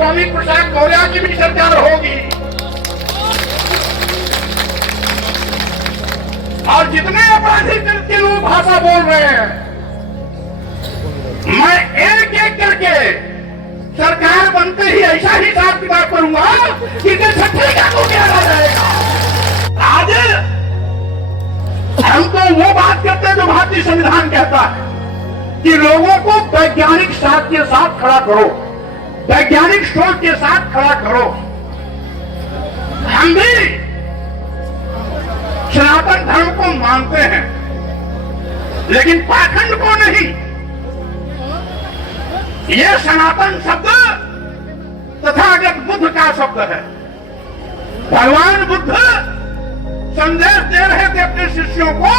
स्वामी प्रसाद मौर्य की भी सरकार होगी। और जितने अपराधी करके लोग भाषा बोल रहे हैं, मैं एक एक करके सरकार बनते ही ऐसा ही हिसाब किताब करूंगा कि छठे का को क्या आ जाएगा। आज हम तो वो बात करते हैं जो भारतीय संविधान कहता है कि लोगों को वैज्ञानिक साथ के साथ खड़ा करो, वैज्ञानिक सोच के साथ खड़ा करो। हम भी सनातन धर्म को मानते हैं, लेकिन पाखंड को नहीं। यह सनातन शब्द तथागत बुद्ध का शब्द है। भगवान बुद्ध संदेश दे रहे थे अपने शिष्यों को,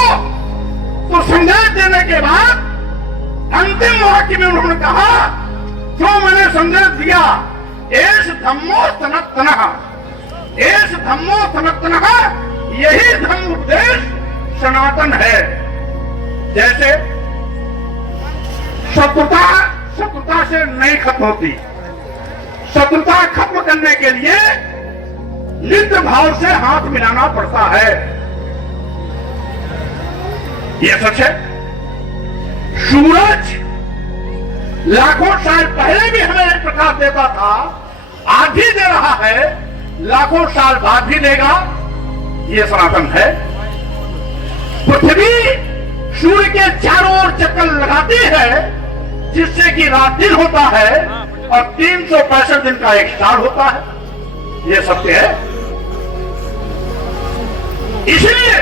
तो संदेश देने के बाद अंतिम वाक्य में उन्होंने कहा, जो मैंने संदेश दिया, एष धम्मो सनातनः, एष धम्मो सनातनः, यही धर्म उपदेश सनातन है। जैसे शत्रुता से नहीं खत्म होती, शत्रुता खत्म करने के लिए नित्य भाव से हाथ मिलाना पड़ता है। यह सच है। सूरज लाखों साल पहले भी हमें एक प्रकाश देता था, आज भी दे रहा है, लाखों साल बाद भी देगा। यह सनातन है। पृथ्वी सूर्य के चारों ओर चक्कर लगाती है, जिससे कि रात दिन होता है और 365 दिन का एक साल होता है। यह सत्य है। इसलिए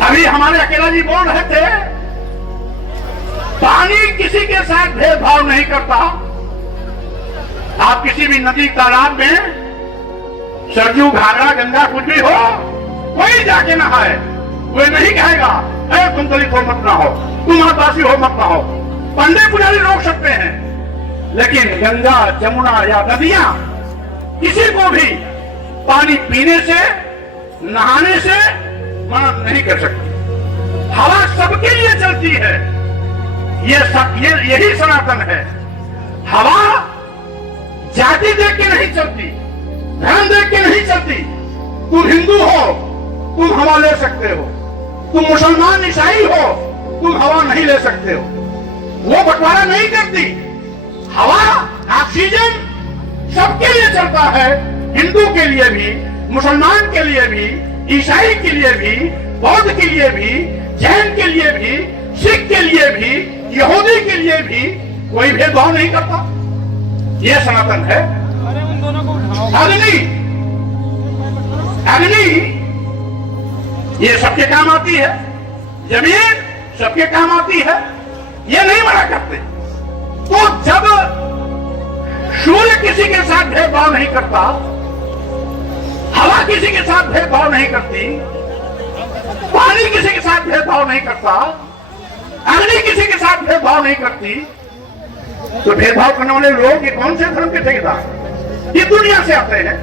अभी हमारे अकेला जी बोल रहे थे, पानी किसी के साथ भेदभाव नहीं करता। आप किसी भी नदी तालाब में, सरजू घाघरा गंगा कुछ भी हो, कोई जाके नहाए, कोई नहीं कहेगा अरे तुम दलित हो मत ना हो, तुम आदिवासी हो मत ना हो। पंडित पुजारी रोक सकते हैं, लेकिन गंगा जमुना या नदियां किसी को भी पानी पीने से, नहाने से मना नहीं कर सकती। हवा सबके लिए चलती है। यही सनातन है। हवा जाति देख के नहीं चलती, धर्म देख के नहीं चलती। तुम हिंदू हो, तुम हवा ले सकते हो। तुम मुसलमान ईसाई हो, तुम हवा नहीं ले सकते हो। वो बंटवारा नहीं करती। हवा ऑक्सीजन सबके लिए चलता है, हिंदू के लिए भी, मुसलमान के लिए भी, ईसाई के लिए भी, बौद्ध के लिए भी, जैन के लिए भी, सिख के लिए भी, यहूदी के लिए भी। कोई भेदभाव नहीं करता। यह सनातन है। अग्नि, अग्नि ये सबके काम आती है, जमीन सबके काम आती है, ये नहीं मना करते। तो जब सूर्य किसी के साथ भेदभाव नहीं करता, हवा किसी के साथ भेदभाव नहीं करती, पानी किसी के साथ भेदभाव नहीं करता, अग्नि किसी के साथ भेदभाव नहीं करती, तो भेदभाव करने वाले लोग ये कौन से धर्म के ठेकेदार? ये दुनिया से आते हैं।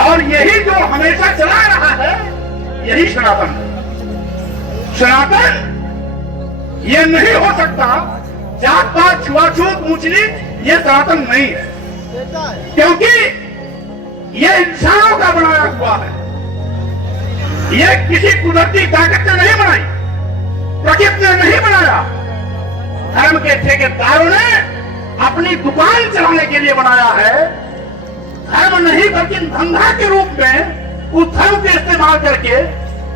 और यही जो हमेशा चला रहा है, यही सनातन है। सनातन ये नहीं हो सकता। जात पात छुआछूत ऊंच नीच ये सनातन नहीं है, क्योंकि ये इंसानों का बनाया हुआ है। ये किसी कुदरती ताकत ने नहीं बनाई, प्रकृति ने नहीं बनाया। धर्म के ठेकेदारों ने अपनी दुकान चलाने के लिए बनाया है। धर्म नहीं बल्कि धंधा के रूप में उस धर्म के इस्तेमाल करके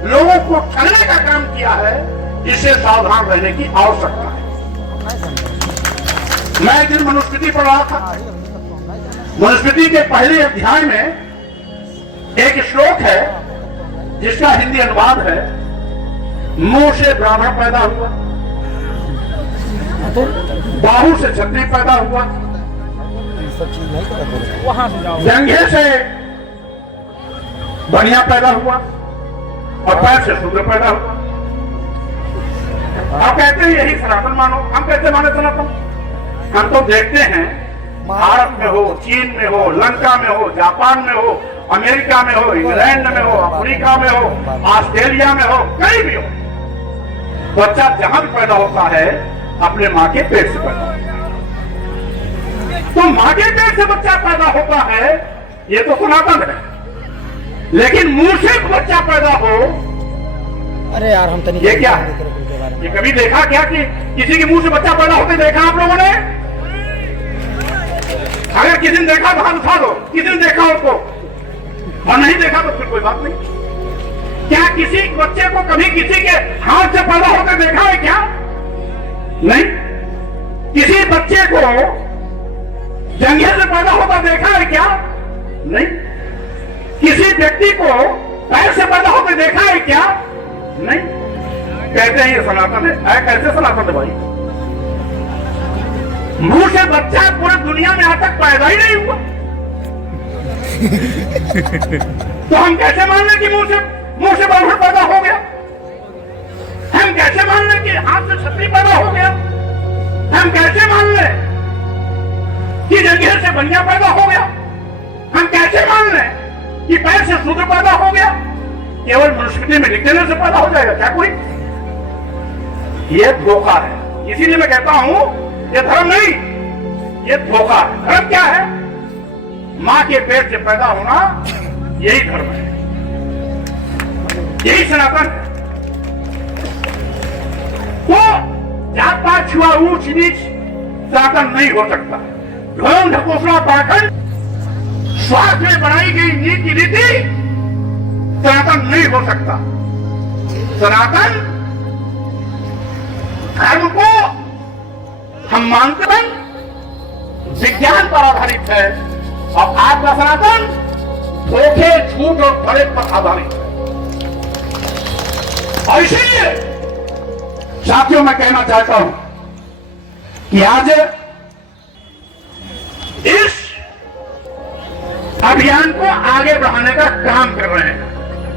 लोगों को ठगने का काम किया है। इससे सावधान रहने की आवश्यकता है। मैं एक दिन मनुस्मृति पढ़ रहा था। मनुस्मृति के पहले अध्याय में एक श्लोक है जिसका हिंदी अनुवाद है, मुंह से ब्राह्मण पैदा हुआ, बाहु से क्षत्रिय पैदा हुआ, जंघे से बनिया पैदा हुआ और पैर से शूद्र पैदा हुआ। आप कहते हैं यही सनातन मानो, हम कहते माने सनातन। हम तो देखते हैं भारत में हो, चीन में हो, लंका में हो, जापान में हो, अमेरिका में हो, इंग्लैंड में हो, अफ्रीका में हो, ऑस्ट्रेलिया में हो, कहीं भी हो, बच्चा जहां भी पैदा होता है अपने माँ के पेट से पैदा होता है। तो मां के पेट से बच्चा पैदा होता है, ये तो सनातन है। लेकिन मुंह से बच्चा पैदा हो, अरे यार हम तो नहीं, ये क्या है? ये कभी देखा क्या कि किसी के मुंह से बच्चा पैदा होते देखा आप लोगों ने? अगर किसी ने देखा तो हाथ उठा दो, किसी ने देखा उसको, और नहीं देखा तो फिर कोई बात नहीं। क्या किसी बच्चे को कभी किसी के हाथ से पैदा होते देखा है क्या? नहीं। किसी बच्चे को जंघे से पैदा होता देखा है क्या? नहीं। किसी व्यक्ति को पैर से पैदा होते देखा है क्या? नहीं। कहते हैं ये सनातन है। कैसे सनातन है भाई? मुंह से बच्चा पूरी दुनिया में आज तक पैदा ही नहीं हुआ। तो हम कैसे मान लें कि मुंह से बालू पैदा हो गया? हम कैसे मान लें कि हाथ से छतरी पैदा हो गया? हम कैसे मान लें कि जंघे से बनिया पैदा हो गया? हम कैसे मान लें कि पैर से शूद्र पैदा हो गया? केवल मनुस्मृति में लिख देने से पैदा हो जाएगा क्या कोई? यह धोखा है। इसीलिए मैं कहता हूं ये धर्म नहीं, ये धोखा है। धर्म क्या है? मां के पेट से पैदा होना, यही धर्म है, यही सनातन है। तो जात पात छुआ ऊंच नीच सनातन नहीं हो सकता। ढोंग ढकोसला पाखंड स्वार्थ में बनाई गई नीति रीति सनातन नहीं हो सकता। सनातन धर्म को हम मानते हैं विज्ञान पर आधारित है, और आपका सनातन धोखे, झूठ और भड़े पर आधारित है। और इसीलिए साथियों मैं कहना चाहता हूं कि आज इस अभियान को आगे बढ़ाने का काम कर रहे हैं।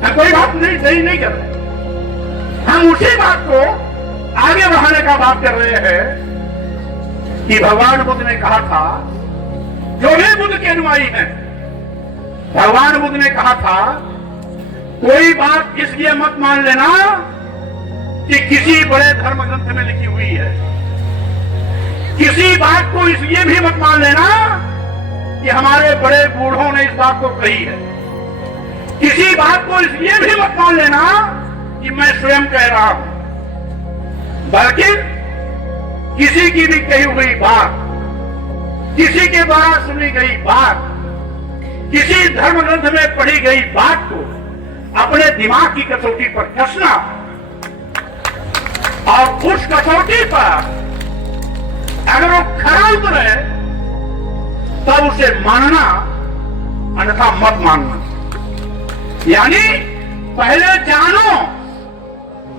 हम कोई बात नहीं सही नहीं कर रहे, हम उसी बात को आगे बढ़ाने का बात कर रहे हैं कि भगवान बुद्ध ने कहा था, जो भी बुद्ध के अनुयायी हैं, भगवान बुद्ध ने कहा था कोई बात इसलिए मत मान लेना कि किसी बड़े धर्म ग्रंथ में लिखी हुई है। किसी बात को इसलिए भी मत मान लेना कि हमारे बड़े बूढ़ों ने इस बात को कही है। किसी बात को इसलिए भी मत मान लेना कि मैं स्वयं कह रहा हूं, बल्कि किसी की भी कही हुई बात, किसी के द्वारा सुनी गई बात, किसी धर्म ग्रंथ में पढ़ी गई बात को अपने दिमाग की कसौटी पर कसना, और उस कसौटी पर अगर वो खरा उतरे तब उसे मानना, अन्यथा मत मानना। यानी पहले जानो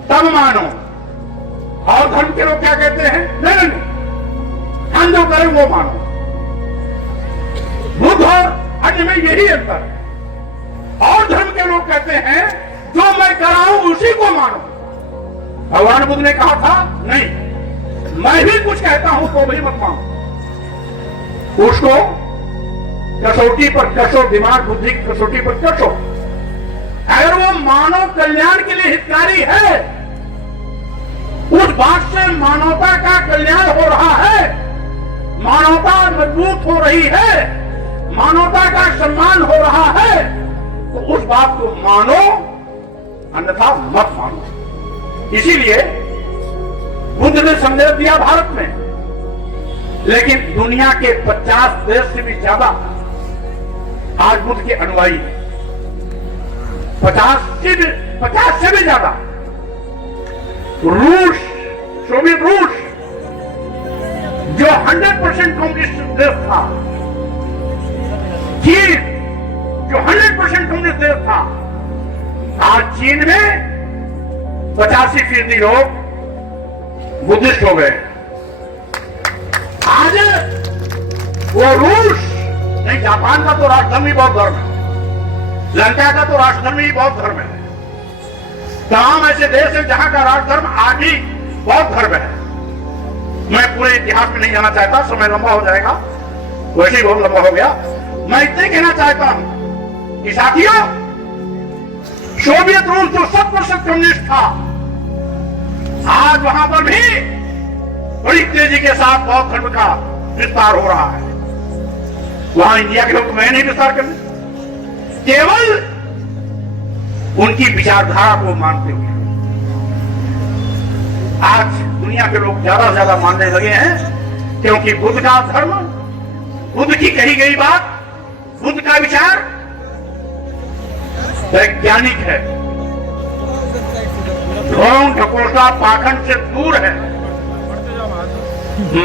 तब मानो। और धर्म के लोग क्या कहते हैं? नहीं, हम जो करें वो मानो। बुद्ध और अन्य में यही अंतर है। और धर्म के लोग कहते हैं जो मैं कर रहा हूं उसी को मानो। भगवान बुद्ध ने कहा था नहीं, मैं भी कुछ कहता हूं तो भी मत मानो। उसको कसौटी पर कसो, दिमाग बुद्धि की कसौटी पर कसो। अगर वो मानव कल्याण के लिए हितकारी है, उस बात से मानवता का कल्याण हो रहा है, मानवता मजबूत हो रही है, मानवता का सम्मान हो रहा है, तो उस बात को मानो, अन्यथा मत मानो। इसीलिए बुद्ध ने संदेश दिया भारत में, लेकिन दुनिया के 50 देश से भी ज्यादा आज बुद्ध के अनुयायी हैं। 50 से भी ज्यादा। रूस, सोवियत रूस जो 100% कम्युनिस्ट देश था, चीन जो 100% कम्युनिस्ट देश था, आज चीन में 85% लोग बुद्धिस्ट हो गए। आज वो रूस नहीं, जापान का तो राष्ट्रधर्म ही बौद्ध धर्म है, लंका का तो राष्ट्रधर्म ही बौद्ध धर्म है। तमाम ऐसे देश हैं जहां का राष्ट्रधर्म आज भी बौद्ध धर्म है। मैं पूरे इतिहास में नहीं जाना चाहता, समय लंबा हो जाएगा, वैसे ही बहुत लंबा हो गया। मैं इतने कहना चाहता हूं कि साथियों, सोवियत रूस जो 100% कम्युनिस्ट था, आज वहां पर भी बड़ी तेजी के साथ बौद्ध धर्म का विस्तार हो रहा है। वहां इंडिया के लोग मैं नहीं विस्तार करने, केवल उनकी विचारधारा को मानते हुए। आज दुनिया के लोग ज्यादा से ज्यादा मानने लगे हैं क्योंकि बुद्ध का धर्म, बुद्ध की कही गई बात, बुद्ध का विचार वैज्ञानिक है, ढोंग ढकोसला पाखंड से दूर है,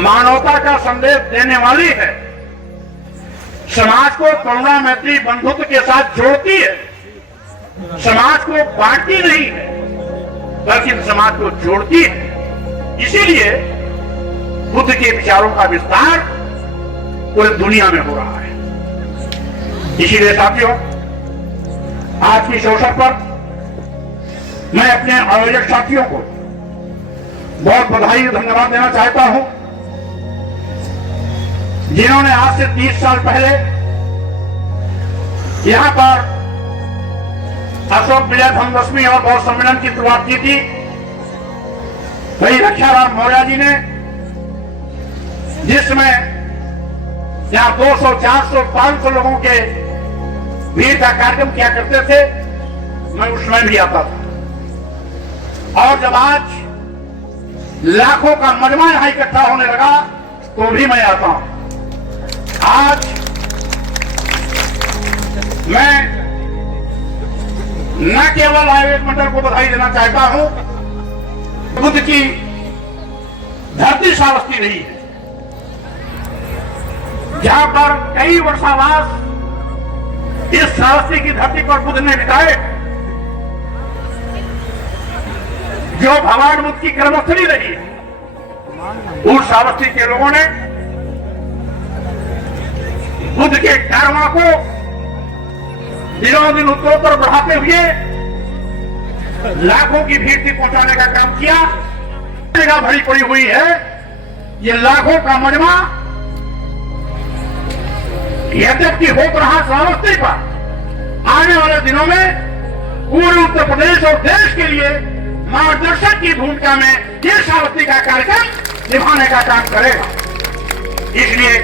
मानवता का संदेश देने वाली है, समाज को करुणा मैत्री बंधुत्व के साथ जोड़ती है, समाज को बांटती नहीं है बल्कि समाज को जोड़ती है। इसीलिए बुद्ध के विचारों का विस्तार पूरी दुनिया में हो रहा है। इसीलिए साथियों, आज के इस अवसर पर मैं अपने आयोजक साथियों को बहुत बधाई और धन्यवाद देना चाहता हूं, जिन्होंने आज से 30 साल पहले यहां पर अशोक विजय धनदशमी और बौद्ध सम्मेलन की शुरुआत की थी। वही रक्षाराम मौर्य जी ने, जिसमें यहां 200, 400, 500 लोगों के भीड़ का कार्यक्रम किया करते थे, मैं उसमें भी आता था। और जब आज लाखों का मजमा यहां इकट्ठा होने लगा तो भी मैं आता हूं। आज मैं न केवल आयोजक मंडल को बधाई देना चाहता हूं, बुद्ध की धरती श्रावस्ती रही है, जहां पर कई वर्षावास इस श्रावस्ती की धरती पर बुद्ध ने बिताए, जो भगवान बुद्ध की कर्मस्थली रही है। उस श्रावस्ती के लोगों ने बुद्ध के कर्मा को दिनों दिन उत्तरोत्तर बढ़ाते हुए लाखों की भीड़ तक पहुंचाने का काम किया। जगह भरी पड़ी हुई है, ये लाखों का मजमा यद्यपि होत रहा श्रावस्ती पर, आने वाले दिनों में पूरे उत्तर प्रदेश और देश के लिए मार्गदर्शक की भूमिका में ये श्रावस्ती का कार्यक्रम निभाने का काम करेगा। इसलिए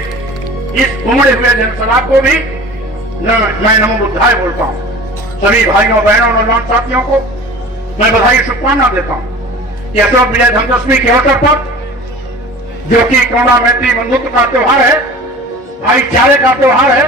इस उमड़े हुए जनसभा को भी मैं नमो बुद्धाय बोलता हूं। सभी भाइयों बहनों नौजवान साथियों को मैं बधाई शुभकामना देता हूं कि अशोक विजय धनदशमी के अवसर पर, जो कि करुणा मैत्री बंधुत्व का त्योहार है, भाईचारे का त्योहार है,